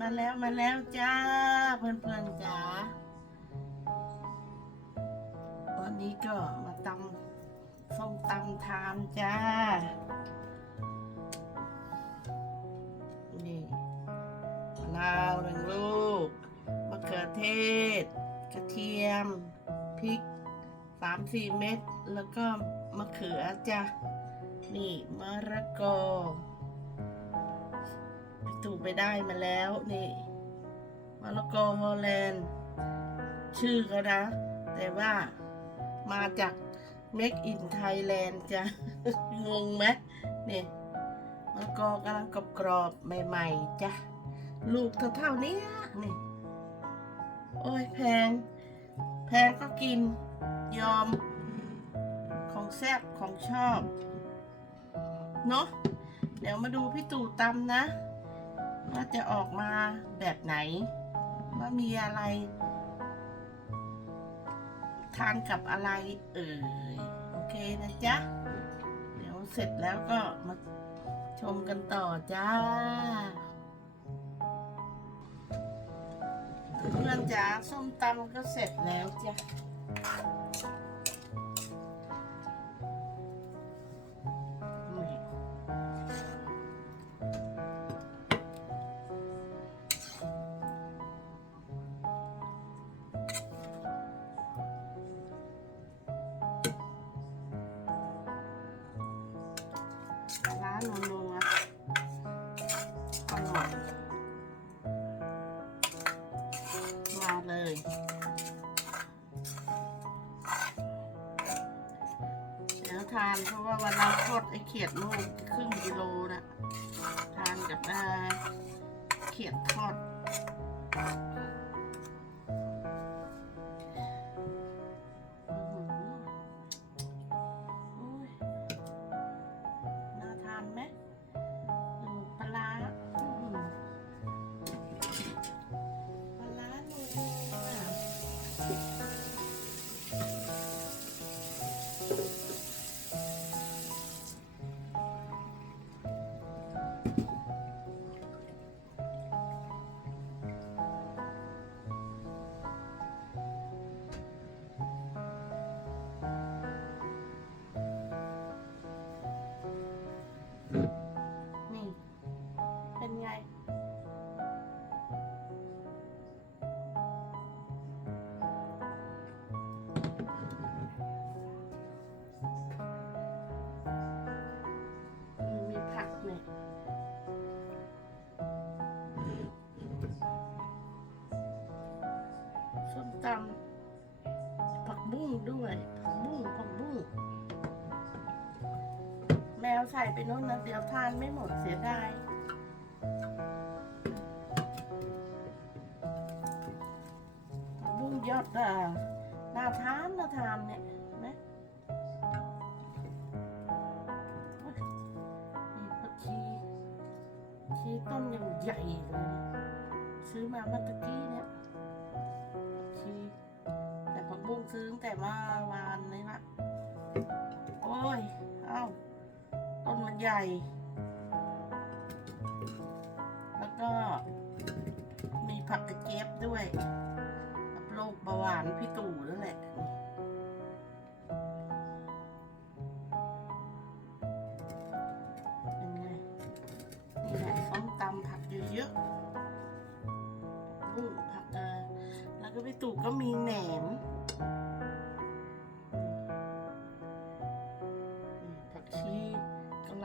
มาแล้วมาแล้วจ้าเพื่อนเพื่อนๆจ๋าวันนี้ก็มาตำส้มตำทานจ้า นี่มะนาวหนึ่งลูกมะเขือเทศ กระเทียมพริกสามสี่เม็ดแล้วก็มะเขือจ้ะนี่มะระกอ ถูกไปได้มาแล้วนี่มะละกอฮอลแลนด์ ชื่อเขานะ แต่ว่ามาจาก Make in Thailand จ้ะ งงไหมนี่มะละกอกำลังกรอบๆใหม่ๆจ้ะ ลูกเท่าๆนี้นี่ โอ้ยแพง แพงก็กิน ยอม ของแซ่บของชอบ เนอะเดี๋ยวมาดูพี่ตู่ตำนะ ว่าจะออกมาแบบไหน ว่ามีอะไร ทานกับอะไรเอ่ยโอเคนะจ๊ะ เดี๋ยวเสร็จแล้วก็มาชมกันต่อจ้า เพื่อนจ๋าส้มตำก็เสร็จแล้วจ้ะ ร่อย มาเลย เดี๋ยวทานเพราะว่าวันนั้นทอดไอ้เขียดลูกครึ่งกิโลนะ ทานกับอ่าเขียดท ตำผักบุ้งด้วย ผักบุ้งผักบุ้งแมวใส่ไปโน่นนะเดี๋ยวทานไม่หมดเสียดายผักบุ้งยอดอะน่าทานน่าทานเนี่ยนไหมโอ๊ยนี่ผักชีชีต้นยังใหญ่เลย ซื้อมาเมื่อตะกี้เนี่ย กุ้งซื้อตั้งแต่เมื่อวานนี้ละโอ้ย เอ้า ต้นมันใหญ่ แล้วก็มีผักกระเจี๊ยบด้วยโรคเบาหวานพี่ตู่นั่นแหละเป็นไงนี่แหละส้มตำผักเยอะๆผักเออแล้วก็พี่ตู่ก็มีแหนม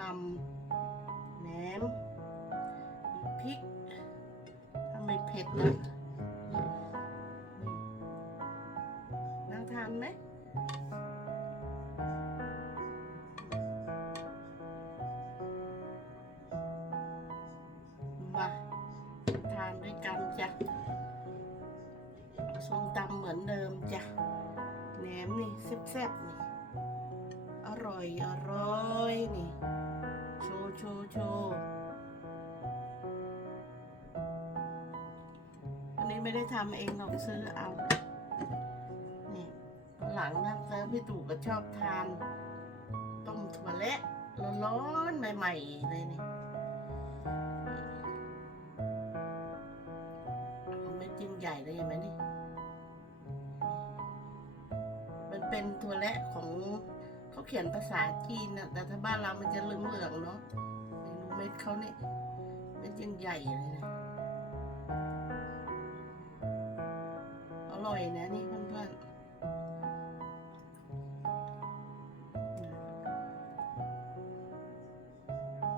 ำแหนมพริกถ้าไมเผ็ดนะน่าทานไหมมาทานด้วยกันจ้ะส้มตำเหมือนเดิมจ้ะแหนมนี่แซ่บๆนี่อร่อยอร่อยนี่ โชว์โชว์ว์อันนี้ไม่ได้ทำเองหรอกซื้อเอานี่หลังนะแล้วพี่ตู่ก็ชอบทานต้มถั่วเละร้อนๆใหม่ๆเลยนี่ใหญ่เลยเห็นไหมนี่มันเป็นตัวแระของเขาเขียนภาษาจีนนะแต่ถ้าบ้านเรามันจะเหลืองๆเนาะ เขาเนี่ยเม็ดยังใหญ่เลยนะ อร่อยนะนี่เพื่อนๆ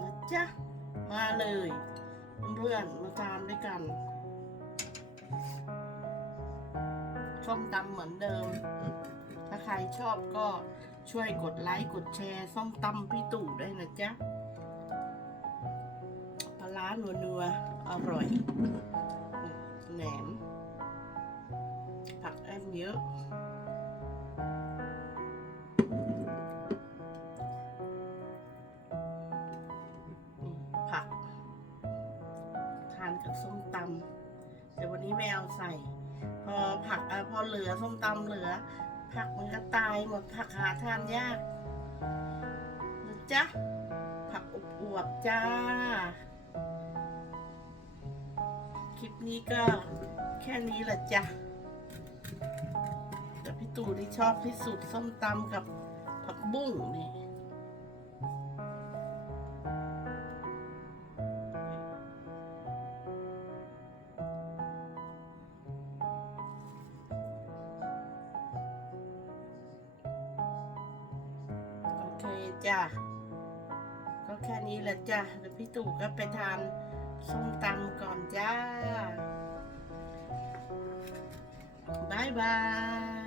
นะจ๊ะมาเลยเพื่อนๆมาทานด้วยกันส้มตำเหมือนเดิม ถ้าใครชอบก็ช่วยกดไลค์ กดแชร์ส้มตำพี่ตู่ด้วยนะจ๊ะ ปลาร้านัวอร่อยแหนม ผักแอมเยอะ ผัก ทานกับส้มตำแต่วันนี้ไม่เอาใส่ พอผักอพอเหลือส้มตำเหลือ ผักมันก็ตายหมดผักหาทานยากนะจ๊ะผักอบอวบจ้า คลิปนี้ก็แค่นี้แหละจ้ะแต่พี่ตู่ที่ชอบที่สุดส้มตำกับผักบุ้งนี่โอเคจ้ะก็แค่นี้แหละจ้ะเดี๋ยวพี่ตู่ก็ไปทาน ส้มตำก่อนจ้าบายบาย